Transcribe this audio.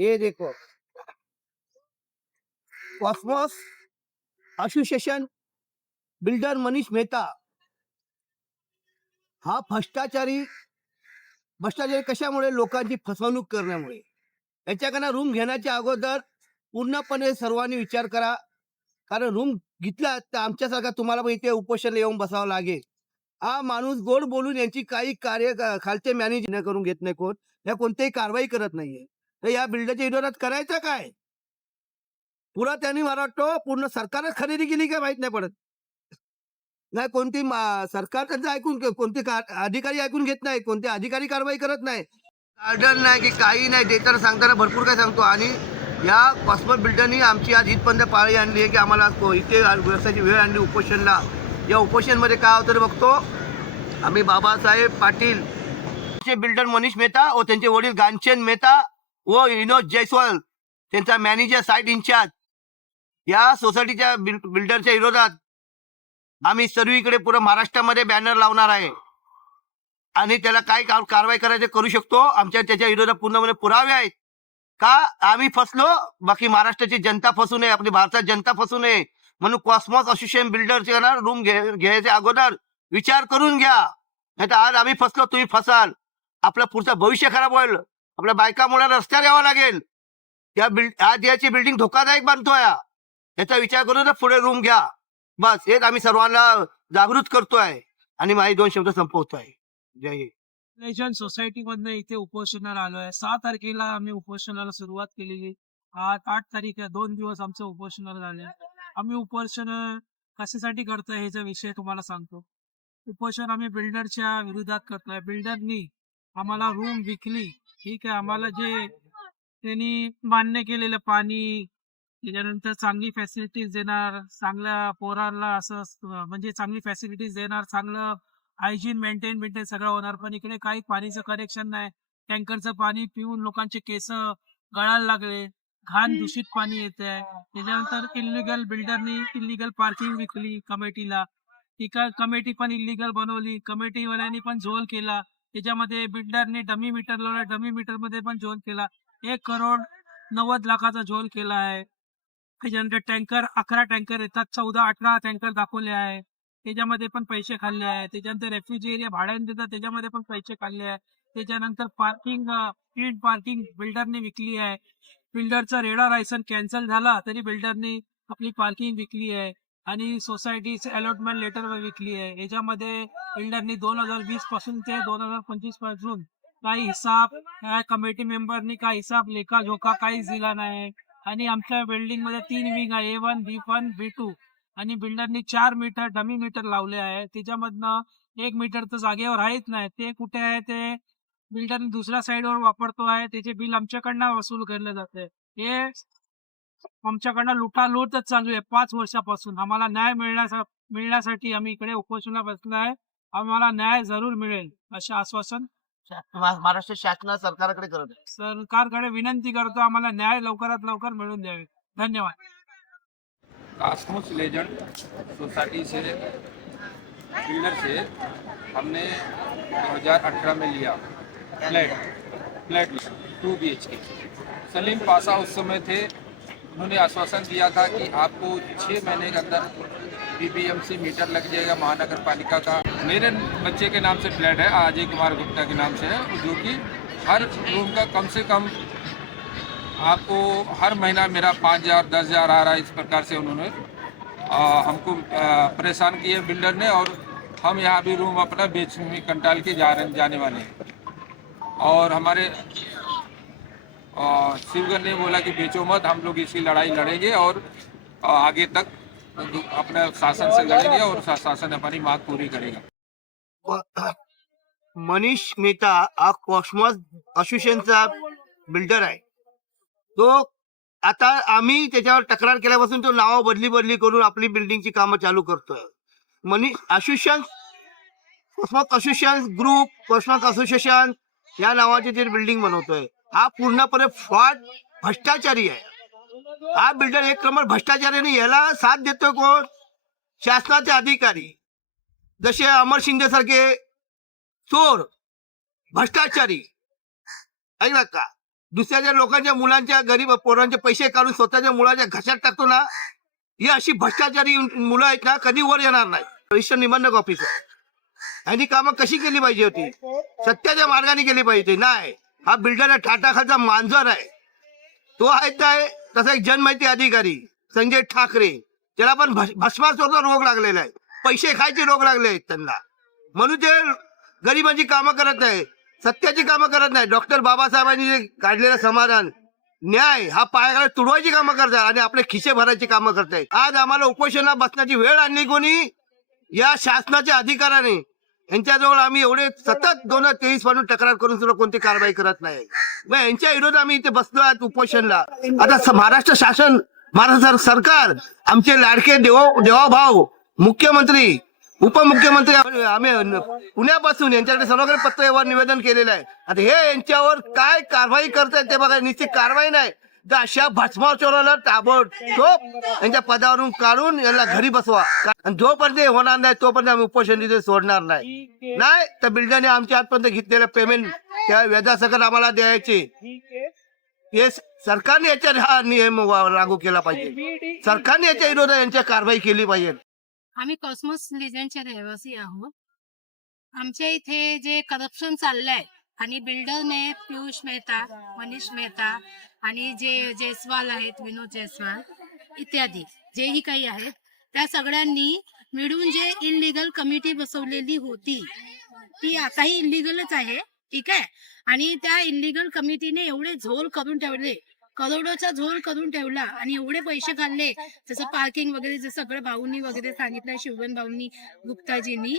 ये देखो, Cosmos association builder Manish Mehta हा भ्रष्टाचारी कशामुळे? लोकांची फसवणूक करण्यामुळे. याच्याकडनं रूम घेण्याच्या अगोदर पूर्णपणे सर्वांनी विचार करा. कारण रूम घेतला तर आमच्यासारखा तुम्हाला पण इथे उपोषण येऊन बसावं लागेल. हा माणूस गोड बोलून यांची काही कार्य खालचे मॅनेज करून घेत नाही कोण. या कोणत्याही कारवाई करत नाहीये. तर या बिल्डरच्या विरोधात करायचं काय? पुरा त्यांनी मला वाटतं पूर्ण सरकारच खरेदी केली काय माहित नाही पडत. नाही कोणती सरकार त्यांचं ऐकून कोणते अधिकारी ऐकून घेत नाही. कोणते अधिकारी कारवाई करत नाही. गार्डन नाही की काही नाही. देताना सांगताना भरपूर काय सांगतो. आणि या कॉस्मॉस बिल्डरनी आमची आज इथपर्यंत पाळी आणली आहे की आम्हाला इथे व्यवसायाची वेळ आणली उपोषणला. या उपोषणमध्ये काय होतं ते बघतो. आम्ही बाबासाहेब पाटील बिल्डर मनीष मेहता व त्यांचे वडील गांचन मेहता व विनोद जयस्वाल त्यांचा मॅनेजर साईट इन्चार्ज या सोसायटीच्या बिल्डरच्या विरोधात आम्ही सर्वीकडे पुरं महाराष्ट्रामध्ये बॅनर लावणार आहे. आणि त्याला काय कारवाई करायचे करू शकतो. आमच्या त्याच्या विरोधात पूर्णपणे पुरावे आहेत. का आम्ही फसलो, बाकी महाराष्ट्राची जनता फसू नये, आपली भारतात जनता फसू नये म्हणून कॉस्मॉस असोसिएशन बिल्डरचे रूम घ्यायच्या अगोदर विचार करून घ्या. नाही तर आज आम्ही फसलो, तुम्ही फसाल. आपलं पुढचं भविष्य खराब होईल. आपल्या बायकामुळे रस्त्यावर यावं लागेल. आज याची बिल्डिंग धोकादायक बांधतोय. याचा विचार करून पुढे रूम घ्या. बस हेच आम्ही सर्वांना जागृत करतोय आणि माझे 2 शब्द संपवतोय. जय हिंद. लेजंड सोसायटी मधनं इथे उपोषणाला आलोय. 6 तारखेला आम्ही उपोषणाला सुरुवात केलेली. आज 8 तारीख आहे. 2 दिवस आमचं उपोषणाला झाले. आम्ही उपोषण कशासाठी करतोय ह्याचा विषय तुम्हाला सांगतो. उपोषण आम्ही बिल्डरच्या विरोधात करतोय. बिल्डरनी आम्हाला रूम विकली. ठीक आहे. आम्हाला जे त्यांनी मान्य केलेलं पाणी, त्याच्यानंतर चांगली फॅसिलिटीज देणार, चांगल्या पोरांना असं म्हणजे चांगली फॅसिलिटीज देणार, चांगलं हायजीन मेंटेन सगळं होणार. पण इकडे काही पाणीचं कनेक्शन नाही. टँकरचं पाणी पिऊन लोकांचे केस गळायला लागले. घाण दूषित पाणी येतंय. त्याच्यानंतर इल्लीगल बिल्डरनी इल्लीगल पार्किंग विकली कमिटीला. कमिटी पण इल्लीगल बनवली. कमिटीवाल्यांनी पण झोल केला. त्याच्यामध्ये बिल्डरने डमी मीटर लावला. डमी मीटर मध्ये पण झोल केला. 1,90,00,000चा झोल केला आहे. त्याच्यानंतर टँकर 11 टँकर येतात. 14-18 टँकर दाखवले आहे. त्याच्यामध्ये पण पैसे खाल्ले आहे. त्याच्यानंतर रेफ्युजी एरिया भाड्याने देतात, त्याच्यामध्ये पण पैसे खाल्ले आहे. त्याच्यानंतर स्ट्रीट पार्किंग बिल्डरने विकली आहे. बिल्डरचा रेडा लायसन कॅन्सल झाला तरी बिल्डरने आपली पार्किंग विकली आहे. आणि सोसायटीचे अलॉटमेंट लेटर विकली आहे. याच्यामध्ये बिल्डरनी 2020 पासून ते 2025 पासून काही हिसाब कमिटी मेंबरनी काही हिसाब लेखाजोखा काहीच दिला नाही. आणि आमच्या बिल्डिंग मध्ये 3 विंग आहे. A1, B1, B2 आणि बिल्डरनी 4 मीटर डमी मीटर लावले आहे. त्याच्यामधनं 1 मीटर तर जागेवर आहेच नाही. ते कुठे आहे ते बिल्डरने दुसऱ्या साईडवर वापरतो आहे. त्याचे बिल आमच्याकडनं वसूल केले जाते. हे आमच्याकडनं लुटालूटच चालू आहे 5 वर्षापासून. आम्हाला न्याय मिळण्यासाठी आम्ही इकडे उपोषणाला बसलो आहे. आम्हाला न्याय जरूर मिळेल असे आश्वासन महाराष्ट्र शासन सरकारकडे करत आहे. सरकारकडे विनंती करतो. आम्हाला न्याय लवकरात लवकर मिळून द्यावे. धन्यवाद. कॉस्मॉस लेजेंड सोसाइटी से बिल्डर से हमने 2018 में लिया फ्लैट 2 BHK। सलीम पासा उस समय थे। उन्होंने आश्वासन दिया था कि आपको 6 महीने के अंदर BBMC मीटर लग जाएगा महानगर पालिका का। मेरे बच्चे के नाम से फ्लैट है, अजय कुमार गुप्ता के नाम से है, जो कि हर रूम का कम से कम आपको हर महीना मेरा 5,000 10,000 आ रहा है। इस प्रकार से उन्होंने हमको परेशान किए बिल्डर ने। और हम यहाँ भी रूम अपना बेचने कंटाल के जाने वाले हैं। और हमारे शिवगन ने बोला कि बेचो मत, हम लोग इसकी लड़ाई लड़ेंगे और आगे तक अपने शासन से लड़ेंगे और शासन अपनी मांग पूरी करेगा। मनीष मेहता हा कॉस्मॉस असोसिएशनचा बिल्डर आहे. तो आता आम्ही त्याच्यावर तक्रार केल्यापासून तो नाव बदली करून आपली बिल्डिंगची कामं चालू करतोय. Manish association Cosmos association group Cosmos association या नावाची जे बिल्डिंग बनवतोय हा पूर्णपणे फ्रॉड भ्रष्टाचारी आहे. हा बिल्डर एक क्रमांक भ्रष्टाचारी. याला साथ देतोय कोण? शासनाचे अधिकारी जसे अमर शिंदे सारखे चोर भ्रष्टाचारी. ऐकला का? दुसऱ्याच्या लोकांच्या मुलांच्या गरीब पोरांचे पैसे काढून स्वतःच्या मुलाच्या घशात टाकतो ना, ही अशी भ्रष्टाचारी मुलं आहेत ना, कधी वर येणार नाही. रजिस्टर निबंधक ऑफिसर यांनी कामं कशी केली पाहिजे होती? सत्याच्या मार्गाने केली पाहिजे. नाही, हा बिल्डर ठाटाखालचा मांजर आहे. तो आहे काय तसा एक जनमाहिती अधिकारी संजय ठाकरे, त्याला पण भस्मासुराचा रोग लागलेला आहे, पैसे खायचे रोग लागले आहेत त्यांना, म्हणून ते गरिबांची कामं करत नाही, सत्याची कामं करत नाही. डॉक्टर बाबासाहेबांनी जे काढलेलं समाधान न्याय हा पायाला तुडवायची कामं करतात आणि आपले खिसे भरायची कामं करतायत. आज आम्हाला उपोषणाला बसण्याची वेळ आणली कोणी? या शासनाच्या अधिकाऱ्याने. यांच्याजवळ आम्ही एवढे सतत 2023 पासून तक्रार करून सुद्धा कोणती कारवाई करत नाही. मग यांच्या विरोधात आम्ही इथे बसलो आहोत उपोषणला. आता महाराष्ट्र शासन, महाराष्ट्र सरकार, आमचे लाडके देवाभाऊ मुख्यमंत्री, उपमुख्यमंत्री, आम्ही पुण्यापासून यांच्याकडे सर्वकडे पत्रव्यवहार निवेदन केलेलं आहे. आता हे यांच्यावर काय कारवाई करतायत ते बघा. निश्चित कारवाई नाही तर अशा भस्माचोराला ताबडतोब यांच्या पदावरून काढून यांना घरी बसवा. आणि जोपर्यंत हे होणार नाही तोपर्यंत आम्ही उपोषण तिथे सोडणार नाही. नाही तर बिल्डरने आमच्या हातपर्यंत घेतलेलं पेमेंट त्या व्याजासकट आम्हाला द्यायचे. हे सरकारने याच्यात हा नियम लागू केला पाहिजे. सरकारने याच्या विरोधात यांच्या कारवाई केली पाहिजे. आम्ही कॉस्मोस लिजनचे रहिवासी आहोत. आमच्या इथे जे करप्शन चाललंय आणि बिल्डरने पियुष मेहता, मनीष मेहता आणि जे जयस्वाल आहेत, विनोद जयस्वाल इत्यादी जेही काही आहेत, त्या सगळ्यांनी मिळून जे इलिगल कमिटी बसवलेली होती ती आताही इलिगलच आहे, ठीक आहे. आणि त्या इलिगल कमिटीने एवढे झोल करून ठेवले, करोडोचा झोल करून ठेवला आणि एवढे पैसे खाल्ले, जसं पार्किंग वगैरे जे सगळं भाऊंनी वगैरे सांगितलं, शिवबन भाऊंनी, गुप्ताजींनी,